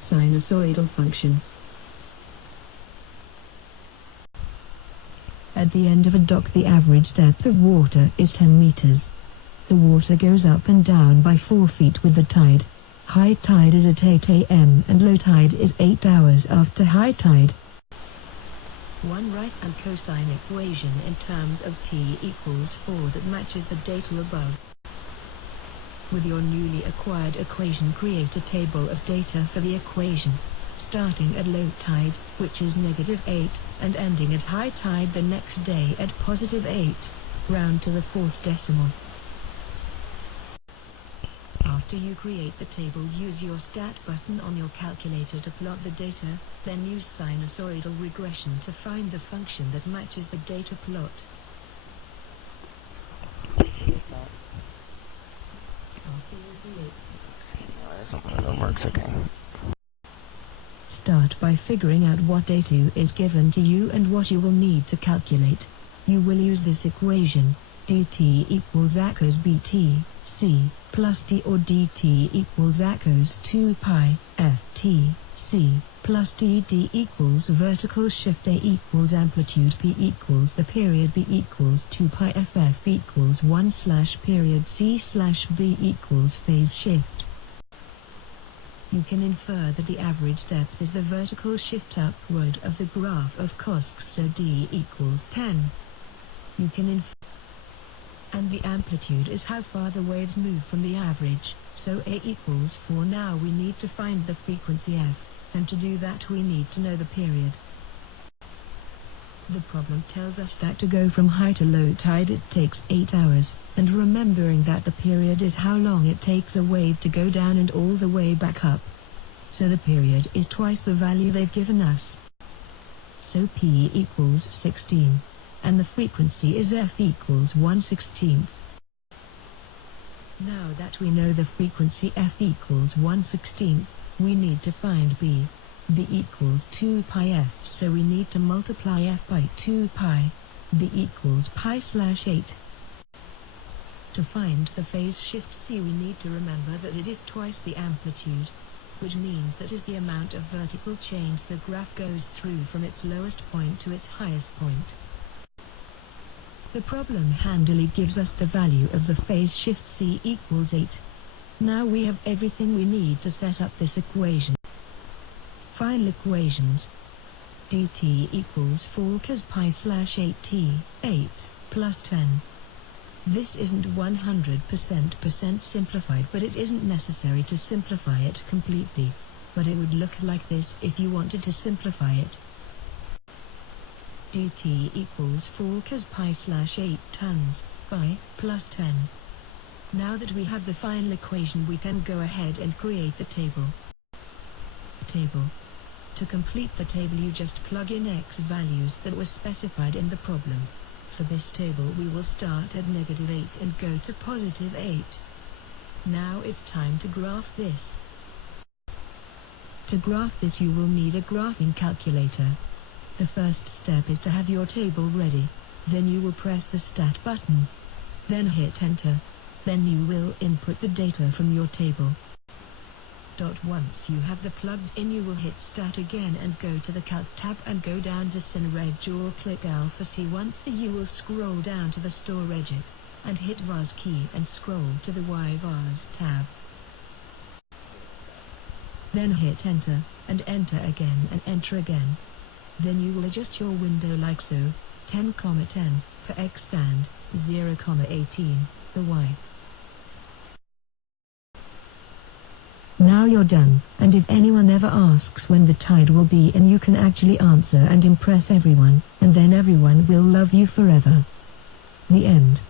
Sinusoidal function. At the end of a dock, the average depth of water is 10 meters. The water goes up and down by 4 feet with the tide. High tide is at 8 a.m. and low tide is 8 hours after high tide. One right and cosine equation in terms of t equals 4 that matches the data above. With your newly acquired equation, create a table of data for the equation, starting at low tide, which is -8, and ending at high tide the next day at +8. Round to the 4th decimal. After you create the table, use your stat button on your calculator to plot the data, then use sinusoidal regression to find the function that matches the data plot. After you create... That's not one of them works, okay. Start by figuring out what data is given to you and what you will need to calculate. You will use this equation, dt equals a cos bt, c, plus d, or dt equals a cos 2 pi, ft, c, plus dd equals vertical shift a equals amplitude p equals the period b equals 2 pi ff equals 1 / period c / b equals phase shift. You can infer that the average depth is the vertical shift upward of the graph of cos, so d equals 10. You can infer, and the amplitude is how far the waves move from the average, so a equals 4. Now we need to find the frequency f, and to do that we need to know the period. The problem tells us that to go from high to low tide it takes 8 hours, and remembering that the period is how long it takes a wave to go down and all the way back up. So the period is twice the value they've given us. So p equals 16. And the frequency is f equals 1/16. Now that we know the frequency f equals 1/16, we need to find b. b equals 2 pi f, so we need to multiply f by 2 pi. b equals pi/8. To find the phase shift c, we need to remember that it is twice the amplitude, which means that is the amount of vertical change the graph goes through from its lowest point to its highest point. The problem handily gives us the value of the phase shift c equals 8. Now we have everything we need to set up this equation. Final equations. dt equals 4 cos pi/8t, 8 plus 10. This isn't 100% simplified, but it isn't necessary to simplify it completely. But it would look like this if you wanted to simplify it. dt equals 4 cos pi/8 tons, pi, plus 10. Now that we have the final equation, we can go ahead and create the table. To complete the table, you just plug in x values that were specified in the problem. For this table we will start at -8 and go to +8. Now it's time to graph this. To graph this you will need a graphing calculator. The first step is to have your table ready. Then you will press the stat button. Then hit enter. Then you will input the data from your table. Once you have the plugged in, you will hit stat again and go to the calc tab and go down to Sinusoidal or click alpha C. Once you will scroll down to the store regic and hit vars key and scroll to the y vars tab. Then hit enter and enter again and enter again. Then you will adjust your window like so, 10,10 for x and 0,18 for y. Now you're done, and if anyone ever asks when the tide will be, and you can actually answer and impress everyone, and then everyone will love you forever. The end.